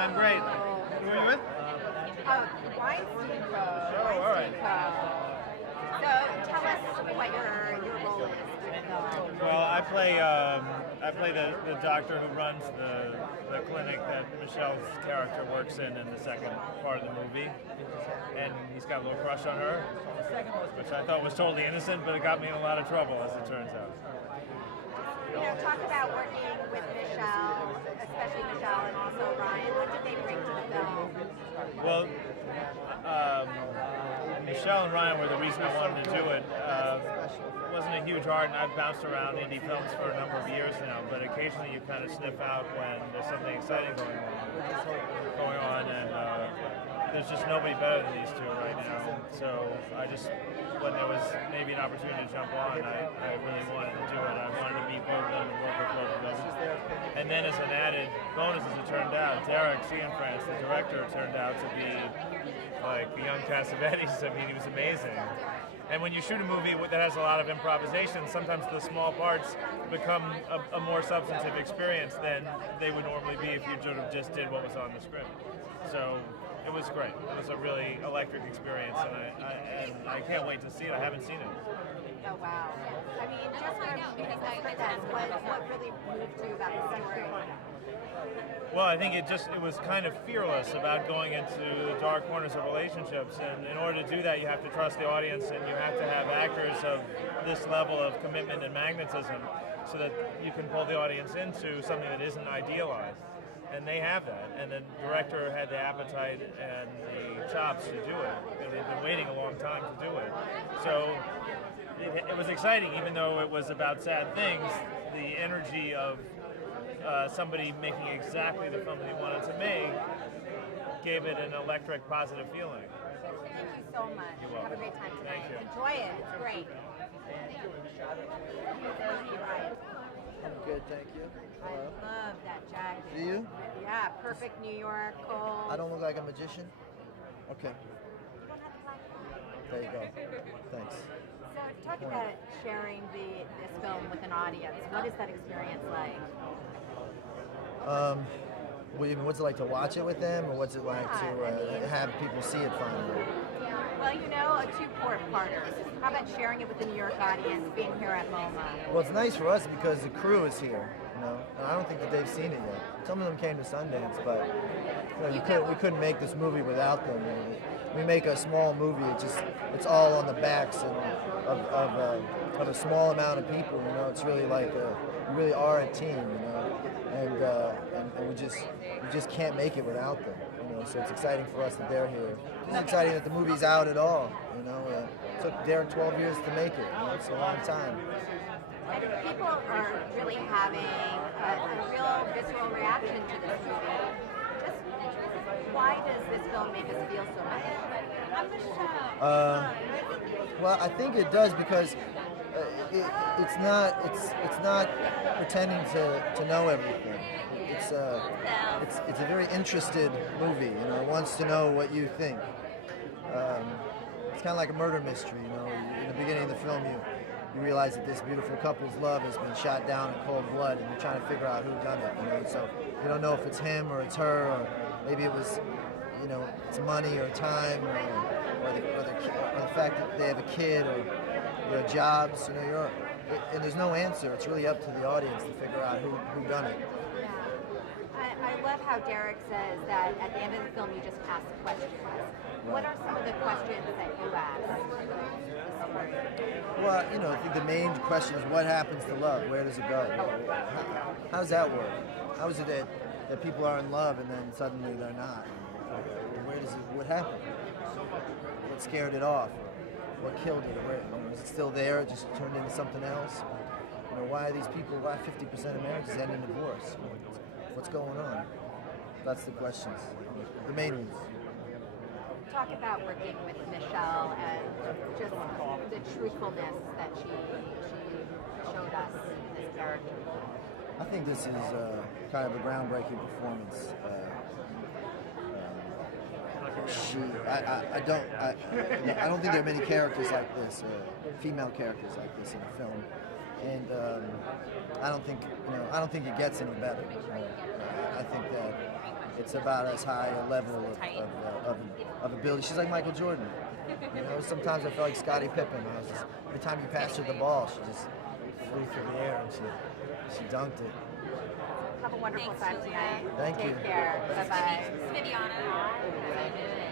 I'm great. Who are you with? Weinstein Co. Oh, all right. So tell us what your role is in the film. Well, I play the doctor who runs the clinic that Michelle's character works in the second part of the movie, and he's got a little crush on her, which I thought was totally innocent, but it got me in a lot of trouble, as it turns out. Talk about working with Michelle, especially Michelle and also Ryan. What did they bring to the film? Well, Michelle and Ryan were the reason I wanted to do it. It wasn't a huge art, and I've bounced around indie films for a number of years now, but occasionally you kind of sniff out when there's something exciting going on, and there's just nobody better than these two right now. So when there was maybe an opportunity to jump on, I really wanted to do it. I wanted to meet both of them and work with both of them. And then as an added bonus, as it turned out, Derek Cianfrance, the director, turned out to be like the young Cassavetes. I mean, he was amazing. And when you shoot a movie that has a lot of improvisation, sometimes the small parts become a more substantive experience than they would normally be if you sort of just did what was on the script. So it was great. It was a really electric experience, and I can't wait to see it. I haven't seen it. Oh, wow. I mean, just what really moved you about the story? Well, I think it was kind of fearless about going into the dark corners of relationships, and in order to do that, you have to trust the audience, and you have to have actors of this level of commitment and magnetism so that you can pull the audience into something that isn't idealized. And they have that, and the director had the appetite and the chops to do it, and they've been waiting a long time to do it. So it was exciting, even though it was about sad things. The energy of somebody making exactly the film that he wanted to make gave it an electric, positive feeling. Thank you so much. You're welcome. Have a great time tonight. Thank you. Enjoy it. It's great. I'm good, thank you. I love that jacket. Do you? Yeah, perfect New York, cold. I don't look like a magician? Okay. There you go. Thanks. So talk about sharing this film with an audience. What is that experience like? What's it like to watch it with them, or what's it like to have people see it finally? Well, a two-parter. How about sharing it with the New York audience, being here at MoMA? Well, it's nice for us because the crew is here, and I don't think that they've seen it yet. Some of them came to Sundance, but we couldn't make this movie without them. We make a small movie. It's all on the backs of a small amount of people. It's really like we really are a team. And we just can't make it without them. So it's exciting for us that they're here. It's exciting that the movie's out at all. It took Derek 12 years to make it. It's a long time. And people are really having a real visceral reaction to this movie. Just why does this film make us feel so much? Well, I think it does because it's not pretending to know everything. It's a very interested movie. It wants to know what you think. It's kind of like a murder mystery. In the beginning of the film, you realize that this beautiful couple's love has been shot down in cold blood, and you're trying to figure out who done it. So you don't know if it's him or it's her, or maybe it was, it's money or time, or the fact that they have a kid or jobs. And there's no answer. It's really up to the audience to figure out who done it. I love how Derek says that at the end of the film you just ask questions. What are some of the questions that you ask? Well, I think the main question is what happens to love? Where does it go? How does that work? How is it that people are in love and then suddenly they're not? What happened? What scared it off? What killed it? Is it still there? It just turned into something else? Why are these people, why 50% of marriages end in divorce? What's going on? That's the questions. The main ones. Talk about working with Michelle and just the truthfulness that she showed us in this character. I think this is kind of a groundbreaking performance. I don't think there are many characters like this, female characters like this in a film, and I don't think it gets any better. I think that it's about as high a level of ability. She's like Michael Jordan. You know, sometimes I felt like Scottie Pippen. Every time you passed her the ball, she just flew through the air and she dunked it. Have a wonderful time tonight. Thank you. Take care. Bye-bye. Smitty on it.